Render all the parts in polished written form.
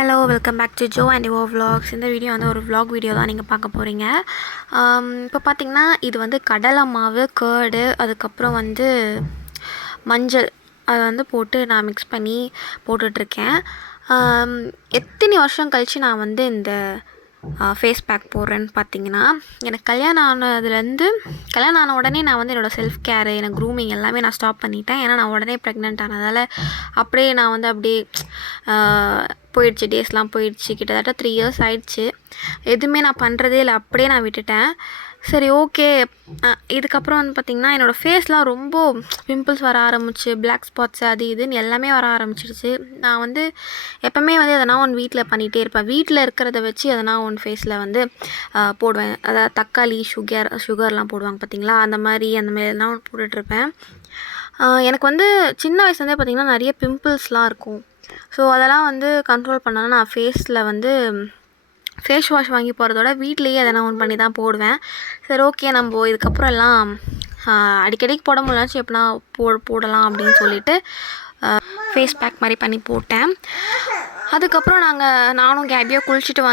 Hello welcome back to Joe and your vlogs. இந்த video வந்து ஒரு vlog வீடியோ தான் நீங்கள் பார்க்க போகிறீங்க. இப்போ பார்த்திங்கன்னா இது வந்து கடலை மாவு, கேர்டு, அதுக்கப்புறம் வந்து மஞ்சள் அதை வந்து போட்டு நான் மிக்ஸ் பண்ணி போட்டுட்ருக்கேன். எத்தனை வருஷம் கழித்து நான் வந்து இந்த ஃபேஸ் பேக் போடுறேன்னு பார்த்தீங்கன்னா, எனக்கு கல்யாணம் ஆன உடனே நான் வந்து என்னோடய செல்ஃப் கேரு, எனக்கு க்ரூமிங் எல்லாமே நான் ஸ்டாப் பண்ணிட்டேன். ஏன்னா நான் உடனே ப்ரெக்னென்ட் ஆனதால் அப்படியே நான் வந்து அப்படியே போயிடுச்சு, டேஸ்லாம் போயிடுச்சு. கிட்டத்தட்ட 3 இயர்ஸ் ஆயிடுச்சு. எதுவுமே நான் பண்ணுறதே இல்லை, அப்படியே நான் விட்டுட்டேன். சரி ஓகே. இதுக்கப்புறம் வந்து பார்த்திங்கன்னா என்னோடய ஃபேஸ்லாம் ரொம்ப பிம்பிள்ஸ் வர ஆரம்பிச்சு, பிளாக் ஸ்பாட்ஸ் அது இதுன்னு எல்லாமே வர ஆரம்பிச்சிடுச்சு. நான் வந்து எப்போவுமே வந்து எதனா ஒன்று வீட்டில் பண்ணிகிட்டே இருப்பேன். வீட்டில் இருக்கிறத வச்சு எதனா ஒன்று ஃபேஸில் வந்து போடுவேன். அதாவது தக்காளி, சுகர்லாம் போடுவாங்க பார்த்திங்களா, அந்த மாதிரிலாம் போட்டுட்ருப்பேன். எனக்கு வந்து சின்ன வயசுலேருந்தே பார்த்திங்கன்னா நிறைய பிம்பிள்ஸ்லாம் இருக்கும். ஸோ அதெல்லாம் வந்து கண்ட்ரோல் பண்ணணும்னா நான் ஃபேஸில் வந்து ஃபேஸ் வாஷ் வாங்கி போகிறதோட வீட்லேயே எதனா ஒன்று பண்ணி தான் போடுவேன். சரி ஓகே, நம்ம இதுக்கப்புறம் எல்லாம் அடிக்கடிக்கு போட முடியலாச்சும் எப்படின்னா போடலாம் அப்படின்னு சொல்லிட்டு ஃபேஸ் பேக் மாதிரி பண்ணி போட்டேன். அதுக்கப்புறம் நானும் கேபியோ குளிச்சுட்டு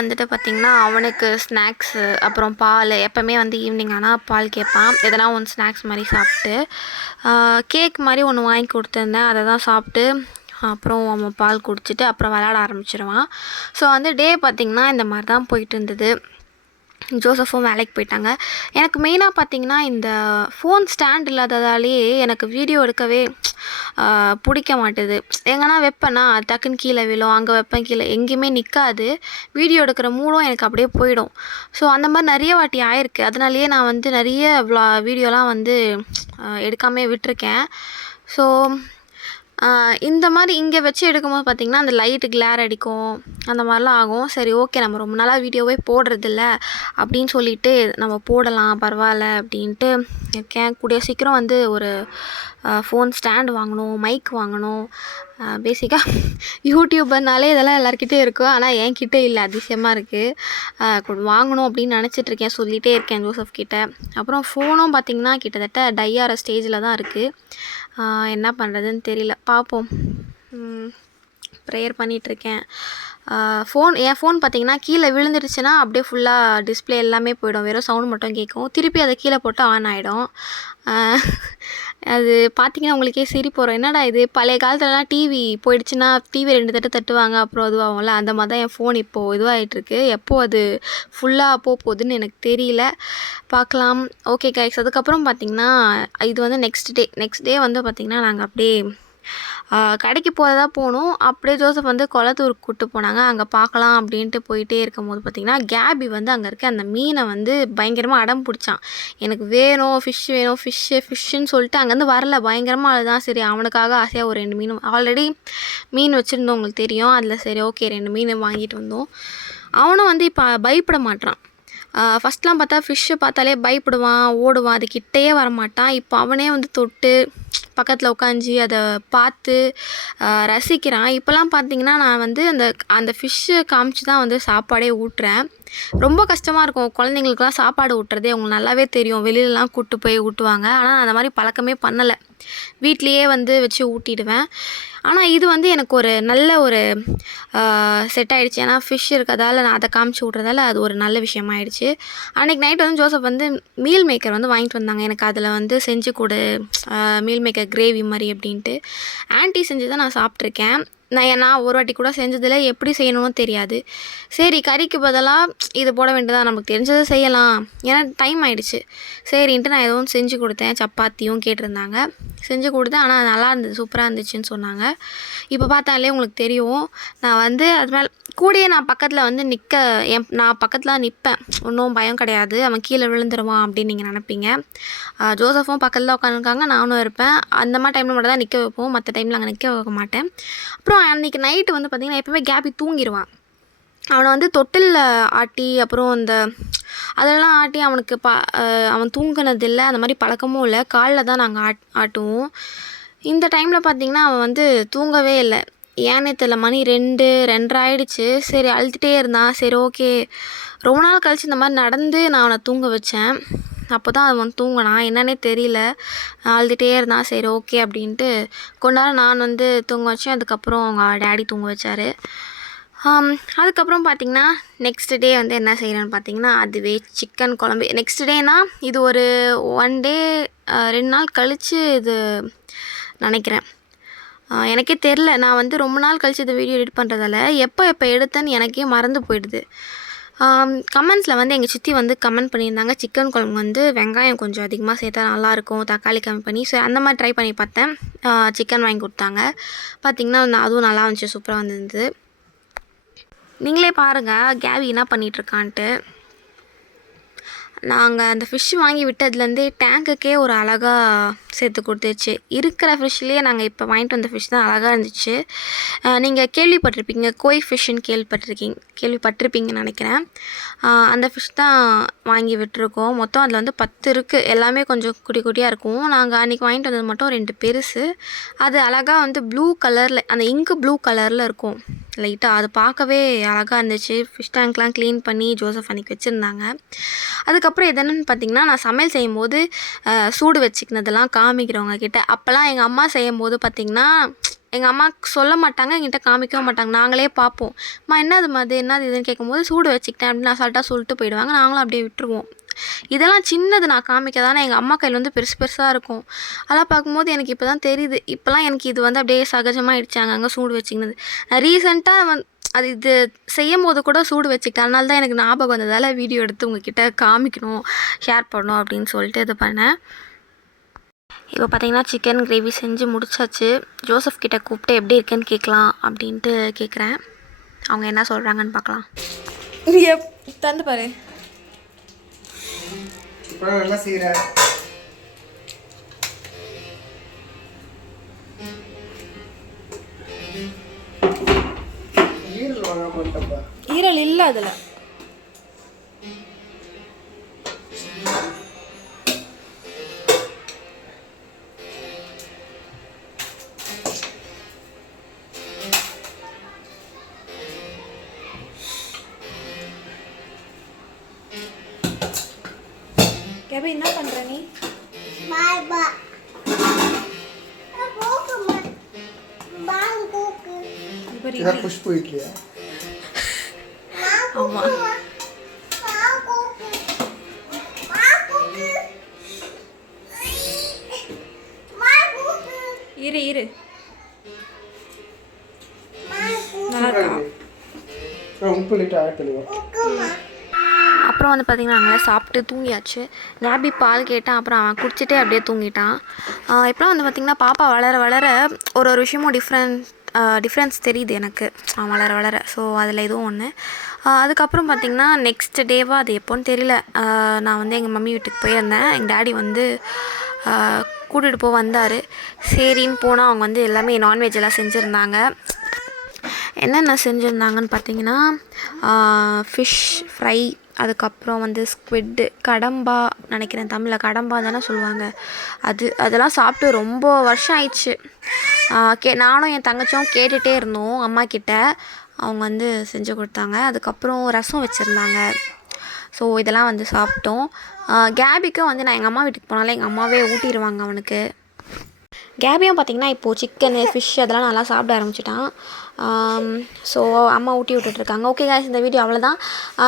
வந்துட்டு பார்த்திங்கன்னா அவனுக்கு ஸ்நாக்ஸு, அப்புறம் பால், எப்போவுமே வந்து ஈவினிங் ஆனால் பால் கேட்பான். எதனா ஒன்று ஸ்நாக்ஸ் மாதிரி சாப்பிட்டு, கேக் மாதிரி ஒன்று வாங்கி கொடுத்துருந்தேன், அதை தான் சாப்பிட்டு அப்புறம் அவன் பால் குடிச்சிட்டு அப்புறம் விளையாட ஆரம்பிச்சிடுவான். ஸோ வந்து டே பார்த்திங்கன்னா இந்த மாதிரி தான் போயிட்டு இருந்தது. ஜோசஃபும் வேலைக்கு போயிட்டாங்க. எனக்கு மெயினாக பார்த்திங்கன்னா இந்த ஃபோன் ஸ்டாண்ட் இல்லாததாலேயே எனக்கு வீடியோ எடுக்கவே பிடிக்க மாட்டுது. எங்கன்னா வைப்பேன்னா டக்குன்னு கீழே விழும், அங்கே வைப்பேன் கீழே, எங்கேயுமே நிற்காது. வீடியோ எடுக்கிற மூடும் எனக்கு அப்படியே போயிடும். ஸோ அந்த மாதிரி நிறைய வாட்டி ஆயிருக்கு. அதனாலேயே நான் வந்து நிறைய வீடியோலாம் வந்து எடுக்காமே விட்டுருக்கேன். ஸோ இந்த மாதிரி இங்கே வச்சு எடுக்கும்போது பார்த்திங்கன்னா அந்த லைட்டு கிளேர் அடிக்கும், அந்த மாதிரிலாம் ஆகும். சரி ஓகே, நம்ம ரொம்ப நாளாக வீடியோவே போடுறதில்ல அப்படின்னு சொல்லிட்டு நம்ம போடலாம் பரவாயில்ல அப்படின்ட்டு இருக்கேன். கூடிய சீக்கிரம் வந்து ஒரு ஃபோன் ஸ்டாண்ட் வாங்கணும், மைக் வாங்கணும். பேசிக்காக யூடியூபர்னாலே இதெல்லாம் எல்லாருக்கிட்டே இருக்கும், ஆனால் என்கிட்ட இல்லை, அதிசயமாக இருக்குது. வாங்கணும் அப்படின்னு நினச்சிட்ருக்கேன், சொல்லிகிட்டே இருக்கேன் ஜோசப் கிட்ட. அப்புறம் ஃபோனும் பார்த்திங்கன்னா கிட்டத்தட்ட டையார ஸ்டேஜில் தான் இருக்குது. என்ன பண்ணுறதுன்னு தெரியல, பார்ப்போம். ப்ரேயர் பண்ணிகிட்ருக்கேன். என் ஃபோன் பார்த்திங்கன்னா கீழே விழுந்துருச்சுன்னா அப்படியே ஃபுல்லாக டிஸ்பிளே எல்லாமே போயிடும், வெறும் சவுண்ட் மட்டும் கேட்கும். திருப்பி அதை கீழே போட்டு ஆன் ஆகிடும். அது பார்த்திங்கன்னா உங்களுக்கே சிரிப்பு வரும். என்னடா இது, பழைய காலத்துலலாம் டிவி போயிடுச்சுன்னா டிவி 2 தட்டு தட்டுவாங்க, அப்புறம் இதுவாகும்ல, அந்த மாதிரி தான் என் ஃபோன் இப்போது இதுவாகிட்டுருக்கு. எப்போது அது ஃபுல்லாக போகுதுன்னு எனக்கு தெரியல, பார்க்கலாம். ஓகே கைஸ், அதுக்கப்புறம் பார்த்திங்கன்னா இது வந்து நெக்ஸ்ட் டே வந்து பார்த்திங்கன்னா நாங்கள் அப்படியே கடைக்கு போகணும். அப்படியே ஜோசப் வந்து குளத்தூருக்கு கூப்பிட்டு போனாங்க. அங்கே பார்க்கலாம் அப்படின்ட்டு போயிட்டே இருக்கும்போது பார்த்திங்கன்னா கேபி வந்து அங்கே இருக்க அந்த மீனை வந்து பயங்கரமாக அடம் பிடிச்சான். எனக்கு வேணும், ஃபிஷ் வேணும், ஃபிஷ்ஷுன்னு சொல்லிட்டு அங்கேருந்து வரல, பயங்கரமாக அதுதான். சரி அவனுக்காக ஆசையாக ஒரு 2 மீன், ஆல்ரெடி மீன் வச்சுருந்தோம் உங்களுக்கு தெரியும், அதில் சரி ஓகே 2 மீன் வாங்கிட்டு வந்தோம். அவனும் வந்து இப்போ பயப்பட மாட்டான். ஃபஸ்ட்லாம் பார்த்தா ஃபிஷ்ஷை பார்த்தாலே பயப்படுவான், ஓடுவான், அது கிட்டேயே வரமாட்டான். இப்போ அவனே வந்து தொட்டு பக்கத்தில் உட்காந்து அதை பார்த்து ரசிக்கிறான். இப்போலாம் பார்த்திங்கன்னா நான் வந்து அந்த ஃபிஷ்ஷை காமிச்சு தான் வந்து சாப்பாடே ஊட்டுறேன். ரொம்ப கஷ்டமாக இருக்கும் குழந்தைங்களுக்குலாம் சாப்பாடு ஊட்டுறதே, அவங்களுக்கு நல்லாவே தெரியும். வெளியிலலாம் கூப்பிட்டு போய் ஊட்டுவாங்க, ஆனால் அந்த மாதிரி பழக்கமே பண்ணலை. வீட்லேயே வந்து வச்சு ஊட்டிடுவேன். ஆனால் இது வந்து எனக்கு ஒரு நல்ல ஒரு செட் ஆகிடுச்சு. ஏன்னா ஃபிஷ் இருக்கிறதால நான் அதை காமிச்சு விட்றதால அது ஒரு நல்ல விஷயமாயிடுச்சு. அன்றைக்கி நைட் வந்து ஜோசப் வந்து மீல் மேக்கர் வந்து வாங்கிட்டு வந்தாங்க. எனக்கு அதில் வந்து செஞ்சு கொடு, மீல் மேக்கர் கிரேவி மாதிரி அப்படின்ட்டு. ஆன்ட்டி செஞ்சு தான் நான் சாப்பிட்ருக்கேன். நான் ஒரு வாட்டி கூட செஞ்சதில்லை, எப்படி செய்யணும்னு தெரியாது. சரி கறிக்கு பதிலாக இது போட வேண்டியதாக, நமக்கு தெரிஞ்சதை செய்யலாம், ஏன்னா டைம் ஆகிடுச்சு. சரின்ட்டு நான் எதுவும் செஞ்சு கொடுத்தேன். சப்பாத்தியும் கேட்டிருந்தாங்க, செஞ்சு கொடுத்தேன். ஆனால் நல்லா இருந்தது, சூப்பராக இருந்துச்சுன்னு சொன்னாங்க. இப்போ பார்த்தாலே உங்களுக்கு தெரியும், நான் வந்து அது மேலே கூடயே நான் பக்கத்தில் வந்து நான் பக்கத்தில் நிற்பேன், ஒன்றும் பயம் கிடையாது, அவன் கீழே விழுந்துருவான் அப்படின்னு நீங்கள் நினைப்பீங்க. ஜோசஃபும் பக்கத்தில் உட்காந்துருக்காங்க, நானும் இருப்பேன். அந்த மாதிரி டைமில் மட்டும் தான் நிற்க வைப்போம், மற்ற டைமில் அங்கே நிற்க வைக்க மாட்டேன். அப்புறம் அன்றைக்கி நைட்டு வந்து பார்த்திங்கன்னா எப்போவுமே கேபி தூங்கிடுவான். அவனை வந்து தொட்டிலில் ஆட்டி அப்புறம் அதெல்லாம் ஆட்டி அவனுக்கு அவன் தூங்கினதில்லை, அந்த மாதிரி பழக்கமும் இல்லை. காலில் தான் நாங்கள் ஆட்டுவோம். இந்த டைமில் பார்த்திங்கன்னா அவன் வந்து தூங்கவே இல்லை. ஏன்னே தெரியல, மணி 2:30 ஆகிடுச்சு. சரி அழுதுகிட்டே இருந்தான். சரி ஓகே, ரொம்ப நாள் கழிச்சு இந்த மாதிரி நடந்து நான் அவனை தூங்க வச்சேன். அப்போ தான் அவன் தூங்கினான், என்னன்னே தெரியல, அழுதுகிட்டே இருந்தான். சரி ஓகே அப்படின்ட்டு கொஞ்ச நேரம் நான் வந்து தூங்க வச்சேன். அதுக்கப்புறம் அவங்க டேடி தூங்க வச்சார். அதுக்கப்புறம் பார்த்திங்கன்னா நெக்ஸ்ட் டே வந்து என்ன செய்கிறேன்னு பார்த்திங்கன்னா அதுவே சிக்கன் குழம்பு. நெக்ஸ்ட் டேனா இது ஒரு 1 டே 2 நாள் கழித்து இது நினைக்கிறேன். எனக்கே தெரில, நான் வந்து ரொம்ப நாள் கழித்து இந்த வீடியோ எடிட் பண்ணுறதால எப்போ எடுத்தேன்னு எனக்கே மறந்து போயிடுது. கமெண்ட்ஸில் வந்து எங்கள் சித்தி வந்து கமெண்ட் பண்ணியிருந்தாங்க, சிக்கன் குழம்பு வந்து வெங்காயம் கொஞ்சம் அதிகமாக சேர்த்தா நல்லாயிருக்கும், தக்காளி கம்மி பண்ணி. ஸோ அந்த மாதிரி ட்ரை பண்ணி பார்த்தேன். சிக்கன் வாங்கி கொடுத்தாங்க. பார்த்திங்கன்னா அதுவும் நல்லா இருந்துச்சு, சூப்பராக வந்துருந்தது. நீங்களே பாருங்கள் கேவி என்ன பண்ணிகிட்ருக்கான்ட்டு. நாங்கள் அந்த ஃபிஷ் வாங்கி விட்டதுலேருந்தே டேங்குக்கே ஒரு அழகாக சேர்த்து கொடுத்துருச்சு. இருக்கிற ஃபிஷ்லேயே நாங்கள் இப்போ வாங்கிட்டு வந்த ஃபிஷ் தான் அழகாக இருந்துச்சு. நீங்கள் கேள்விப்பட்டிருப்பீங்க, கோய் ஃபிஷ்ஷுன்னு கேள்விப்பட்டிருப்பீங்கன்னு நினைக்கிறேன். அந்த ஃபிஷ் தான் வாங்கி விட்டுருக்கோம். மொத்தம் அதில் வந்து 10 இருக்குது. எல்லாமே கொஞ்சம் குட்டி குட்டியாக இருக்கும். நாங்கள் அன்றைக்கி வாங்கிட்டு வந்தது மட்டும் 2 பெருசு. அது அழகாக வந்து ப்ளூ கலரில், அந்த இங்கு ப்ளூ கலரில் இருக்கும் லைட்டாக. அது பார்க்கவே அழகாக இருந்துச்சு. ஃபிஷ் டேங்க்லாம் க்ளீன் பண்ணி ஜோசப் அன்றைக்கி வச்சுருந்தாங்க. அதுக்கப்புறம் என்னென்னு பார்த்திங்கன்னா, நான் சமையல் செய்யும்போது சூடு வச்சுக்கினதெல்லாம் காமிக்கிறவங்க கிட்ட. அப்போல்லாம் எங்கள் அம்மா செய்யும்போது பார்த்திங்கன்னா எங்கள் அம்மா சொல்ல மாட்டாங்க, எங்கிட்ட காமிக்கவும் மாட்டாங்க. நாங்களே பார்ப்போம். அம்மா என்னது இதுன்னு கேட்கும்போது சூடு வச்சுக்கிட்டேன் அப்படின்னு அசால்ட்டாக சொல்லிட்டு போயிடுவாங்க. நாங்களும் அப்படியே விட்டுருவோம். இதெல்லாம் சின்னது நான் காமிக்க தானே, எங்கள் அம்மா கையில் வந்து பெருசு பெருசாக இருக்கும். அதெல்லாம் பார்க்கும்போது எனக்கு இப்போ தான் தெரியுது. இப்போலாம் எனக்கு இது வந்து அப்படியே சகஜமாகிடுச்சு, அங்கங்கே சூடு வச்சுக்கினது. நான் ரீசெண்டாக இது செய்யும் போது கூட சூடு வச்சுக்கிட்டேன். அதனால தான் எனக்கு ஞாபகம் வந்ததால் வீடியோ எடுத்து உங்ககிட்ட காமிக்கணும், ஷேர் பண்ணணும் அப்படின்னு சொல்லிட்டு இது பண்ணேன். இப்போ பார்த்திங்கன்னா சிக்கன் கிரேவி செஞ்சு முடிச்சாச்சு. ஜோசப் கிட்டே கூப்பிட்டு எப்படி இருக்குன்னு கேட்கலாம் அப்படின்ட்டு கேட்குறேன். அவங்க என்ன சொல்கிறாங்கன்னு பார்க்கலாம். தந்து பாரு. நல்லா செய்கிற ஈரல் இல்லை அதில். கேபி என்ன பண்ணுற நீ? புஷ் போயிட்டியா? ஆமாம். இரு உப்பு லிட்டர் ஆட் பண்ணுவோம். அப்புறம் வந்து பார்த்திங்கன்னா நாங்கள் சாப்பிட்டு தூங்கியாச்சு. கேபி பால் கேட்டான், அப்புறம் அவன் குடிச்சிட்டே அப்படியே தூங்கிட்டான். இப்போலாம் வந்து பார்த்திங்கன்னா பாப்பா வளர வளர ஒரு விஷயமும் டிஃப்ரென்ஸ் தெரியுது எனக்கு, அவன் வளர வளர. ஸோ அதில் இதுவும் ஒன்று. அதுக்கப்புறம் பார்த்திங்கன்னா நெக்ஸ்ட் டேவாக அது எப்போன்னு தெரியல, நான் வந்து எங்கள் மம்மி வீட்டுக்கு போயிருந்தேன். எங்கள் டேடி வந்து கூட்டிகிட்டு வந்தார். சரின்னு போனால் அவங்க வந்து எல்லாமே நான்வெஜ் எல்லாம் செஞ்சுருந்தாங்க. என்னென்ன செஞ்சுருந்தாங்கன்னு பார்த்திங்கன்னா ஃபிஷ் ஃப்ரை, அதுக்கப்புறம் வந்து ஸ்குவிட்டு, கடம்பா நினைக்கிறேன், தமிழில் கடம்பா தானே சொல்லுவாங்க. அதெல்லாம் சாப்பிட்டு ரொம்ப வருஷம் ஆயிடுச்சு. நானும் என் தங்கச்சியும் கேட்டுகிட்டே இருந்தோம் அம்மா கிட்ட. அவங்க வந்து செஞ்சு கொடுத்தாங்க. அதுக்கப்புறம் ரசம் வச்சுருந்தாங்க. ஸோ இதெல்லாம் வந்து சாப்பிட்டோம். கேபிக்கும் வந்து நான் எங்கள் அம்மா வீட்டுக்கு போனாலே எங்கள் அம்மாவே ஊட்டிடுவாங்க அவனுக்கு. கேபியும் பார்த்திங்கன்னா இப்போது சிக்கனு ஃபிஷ் அதெல்லாம் நல்லா சாப்பிட ஆரம்பிச்சிட்டான். ஸோ அம்மா ஊட்டி விட்டுட்ருக்காங்க. ஓகே காய்ஸ், இந்த வீடியோ அவ்வளோதான்.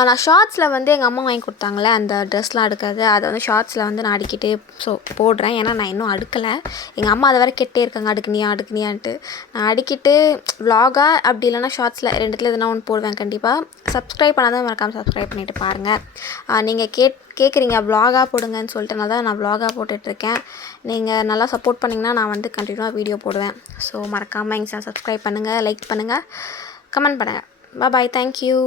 நான் ஷார்ட்ஸில் வந்து எங்கள் அம்மா வாங்கி கொடுத்தாங்களே அந்த ட்ரெஸ்லாம் அடுக்கிறது, அதை வந்து ஷார்ட்ஸில் வந்து நான் அடிக்கிட்டே போடுறேன். ஏன்னா நான் இன்னும் அடுக்கலை. எங்கள் அம்மா அதை வேறு கேட்டே இருக்காங்க, அடுக்குனியான்ட்டு. நான் அடிக்கிட்டு vlog-ஆ அப்படி இல்லைனா ஷார்ட்ஸில் ரெண்டுத்தில் எதுனா ஒன்று போடுவேன் கண்டிப்பாக. சப்ஸ்கிரைப் பண்ணாதான் மறக்காமல் சப்ஸ்கிரைப் பண்ணிவிட்டு பாருங்கள். நீங்கள் கேட்குறீங்க vlog-ஆ போடுங்கன்னு சொல்லிட்டு நான் vlog-ஆ போட்டுட்ருக்கேன். நீங்கள் நல்லா சப்போர்ட் பண்ணிங்கன்னா நான் வந்து கண்டினியூவாக வீடியோ போடுவேன். ஸோ மறக்காமல் எங்கள் சேனல் சப்ஸ்கிரைப் பண்ணுங்கள், லைக் பண்ணுங்கள், கமெண்ட் பண்ணுங்கள். பாய், தேங்க்யூ.